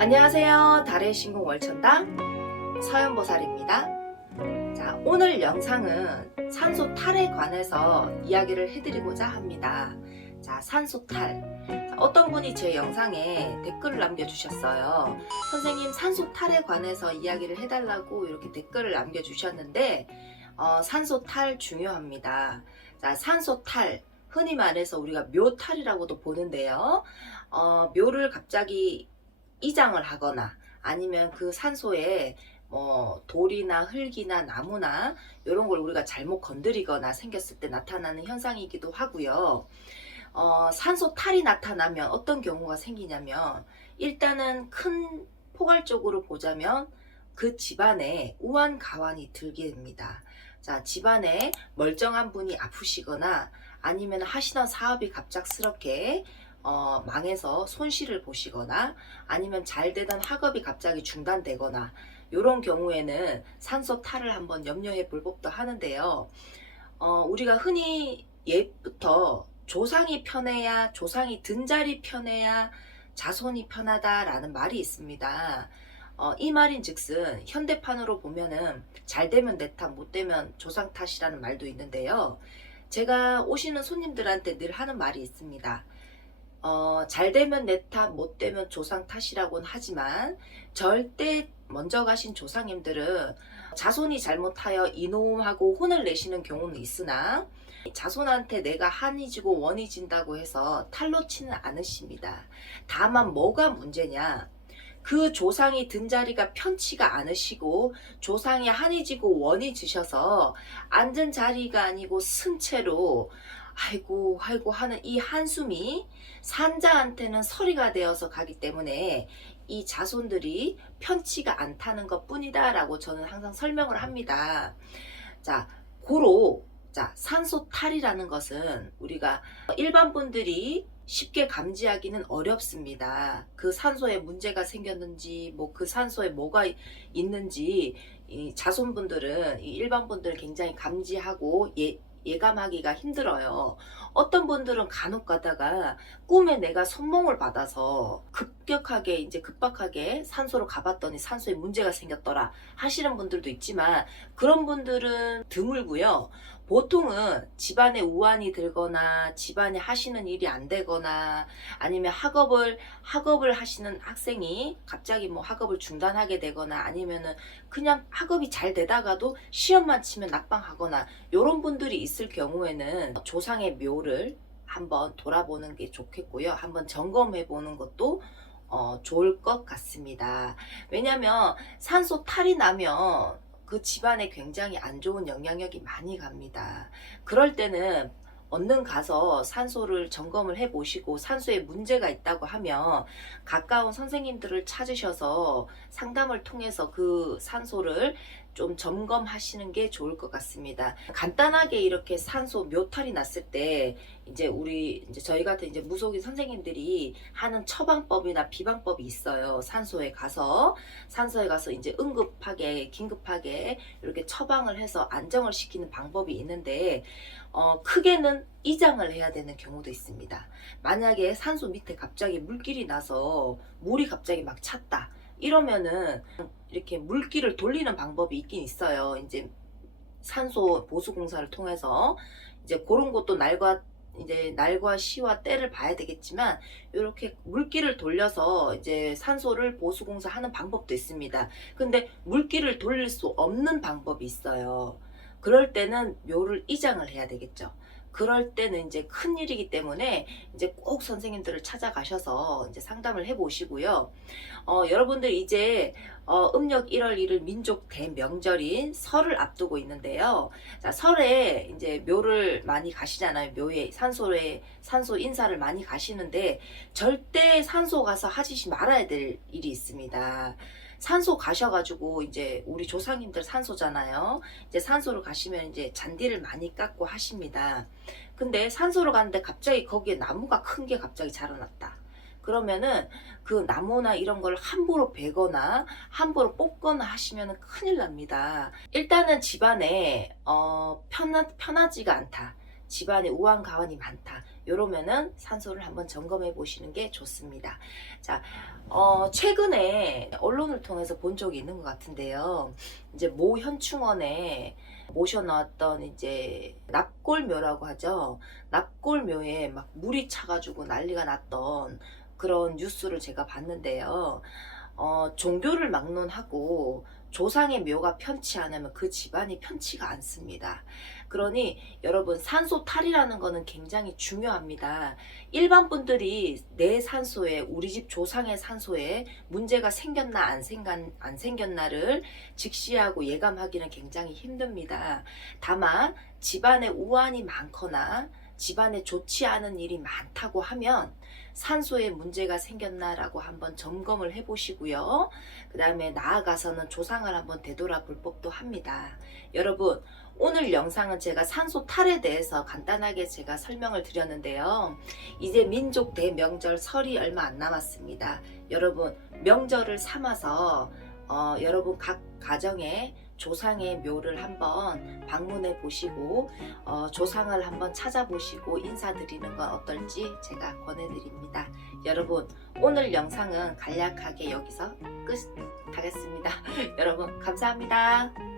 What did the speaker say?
안녕하세요. 달의 신공 월천당 서연보살입니다. 자, 오늘 영상은 산소 탈에 관해서 이야기를 해드리고자 합니다. 자, 산소 탈. 자, 어떤 분이 제 영상에 댓글을 남겨주셨어요. 선생님, 산소 탈에 관해서 이야기를 해달라고 이렇게 댓글을 남겨주셨는데, 어, 산소 탈 중요합니다. 자, 산소 탈. 흔히 말해서 우리가 묘탈이라고도 보는데요. 어, 묘를 갑자기 이장을 하거나 아니면 그 산소에 뭐 돌이나 흙이나 나무나 이런 걸 우리가 잘못 건드리거나 생겼을 때 나타나는 현상이기도 하고요. 어, 산소 탈이 나타나면 어떤 경우가 생기냐면 일단은 큰 포괄적으로 보자면 그 집안에 우한 가환이 들게 됩니다. 자, 집안에 멀쩡한 분이 아프시거나 아니면 하시던 사업이 갑작스럽게 어, 망해서 손실을 보시거나 아니면 잘 되던 학업이 갑자기 중단되거나 이런 경우에는 산소 탈을 한번 염려해 볼 법도 하는데요. 어, 우리가 흔히 옛부터 조상이 편해야 조상이 든 자리 편해야 자손이 편하다라는 말이 있습니다. 어, 이 말인 즉슨 현대판으로 보면은 잘 되면 내 탓, 못 되면 조상 탓이라는 말도 있는데요. 제가 오시는 손님들한테 늘 하는 말이 있습니다. 어, 잘 되면 내 탓, 못 되면 조상 탓이라고는 하지만 절대 먼저 가신 조상님들은 자손이 잘못하여 이노움하고 혼을 내시는 경우는 있으나 자손한테 내가 한이 지고 원이 진다고 해서 탈로 치는 않으십니다. 다만 뭐가 문제냐? 그 조상이 든 자리가 편치가 않으시고 조상이 한이 지고 원이 지셔서 앉은 자리가 아니고 쓴 채로 아이고 아이고 하는 이 한숨이 산자한테는 서리가 되어서 가기 때문에 이 자손들이 편치가 않다는 것 뿐이다 라고 저는 항상 설명을 합니다. 자, 고로 자, 산소 탈이라는 것은 우리가 일반 분들이 쉽게 감지하기는 어렵습니다. 그 산소에 문제가 생겼는지, 뭐 그 산소에 뭐가 있는지, 이 자손분들은, 이 일반 분들은 굉장히 감지하고 예, 예감하기가 힘들어요. 어떤 분들은 간혹 가다가 꿈에 내가 손몽을 받아서 급격하게 이제 급박하게 산소로 가봤더니 산소에 문제가 생겼더라 하시는 분들도 있지만 그런 분들은 드물고요. 보통은 집안에 우환이 들거나 집안에 하시는 일이 안 되거나 아니면 학업을 학업을 하시는 학생이 갑자기 뭐 학업을 중단하게 되거나 아니면은 그냥 학업이 잘 되다가도 시험만 치면 낙방하거나 이런 분들이 있을 경우에는 조상의 묘를 한번 돌아보는 게 좋겠고요. 한번 점검해 보는 것도 어, 좋을 것 같습니다. 왜냐하면 산소 탈이 나면 그 집안에 굉장히 안 좋은 영향력이 많이 갑니다. 그럴 때는 얼른 가서 산소를 점검을 해 보시고 산소에 문제가 있다고 하면 가까운 선생님들을 찾으셔서 상담을 통해서 그 산소를 좀 점검하시는 게 좋을 것 같습니다. 간단하게 이렇게 산소 묘탈이 났을 때 이제 우리 이제 저희 같은 이제 무속인 선생님들이 하는 처방법이나 비방법이 있어요. 산소에 가서 산소에 가서 이제 응급하게 긴급하게 이렇게 처방을 해서 안정을 시키는 방법이 있는데 어, 크게는 이장을 해야 되는 경우도 있습니다. 만약에 산소 밑에 갑자기 물길이 나서 물이 갑자기 막 찼다. 이러면은 이렇게 물길을 돌리는 방법이 있긴 있어요. 이제 산소 보수 공사를 통해서 이제 그런 것도 날과 이제 날과 시와 때를 봐야 되겠지만 이렇게 물길을 돌려서 이제 산소를 보수 공사하는 방법도 있습니다. 근데 물길을 돌릴 수 없는 방법이 있어요. 그럴 때는 묘를 이장을 해야 되겠죠. 그럴 때는 이제 큰 일이기 때문에 이제 꼭 선생님들을 찾아가셔서 이제 상담을 해 보시고요. 어, 여러분들 이제 어, 음력 1월 1일 민족 대명절인 설을 앞두고 있는데요. 자, 설에 이제 묘를 많이 가시잖아요. 묘에 산소에 산소 인사를 많이 가시는데 절대 산소 가서 하시지 말아야 될 일이 있습니다. 산소 가셔가지고 이제 우리 조상님들 산소잖아요. 이제 산소를 가시면 이제 잔디를 많이 깎고 하십니다. 근데 산소를 가는데 갑자기 거기에 나무가 큰 게 갑자기 자라났다. 그러면은 그 나무나 이런 걸 함부로 베거나 함부로 뽑거나 하시면 큰일 납니다. 일단은 집안에 어, 편하, 편하지가 않다. 집안에 우한 가원이 많다. 이러면은 산소를 한번 점검해 보시는 게 좋습니다. 자, 어, 최근에 언론을 통해서 본 적이 있는 것 같은데요. 이제 모 현충원에 모셔놨던 이제 납골묘라고 하죠. 납골묘에 막 물이 차가지고 난리가 났던 그런 뉴스를 제가 봤는데요. 어, 종교를 막론하고 조상의 묘가 편치 않으면 그 집안이 편치가 않습니다. 그러니 여러분 산소 탈이라는 거는 굉장히 중요합니다. 일반 분들이 내 산소에 우리 집 조상의 산소에 문제가 생겼나 안, 생간, 안 생겼나를 직시하고 예감하기는 굉장히 힘듭니다. 다만 집안에 우환이 많거나 집안에 좋지 않은 일이 많다고 하면 산소에 문제가 생겼나라고 한번 점검을 해보시고요. 그 다음에 나아가서는 조상을 한번 되돌아볼 법도 합니다. 여러분, 오늘 영상은 제가 산소 탈에 대해서 간단하게 제가 설명을 드렸는데요. 이제 민족 대명절 설이 얼마 안 남았습니다. 여러분, 명절을 삼아서 어, 여러분 각 가정에 조상의 묘를 한번 방문해 보시고 어, 조상을 한번 찾아보시고 인사드리는 건 어떨지 제가 권해드립니다. 여러분 오늘 영상은 간략하게 여기서 끝 하겠습니다. 여러분 감사합니다.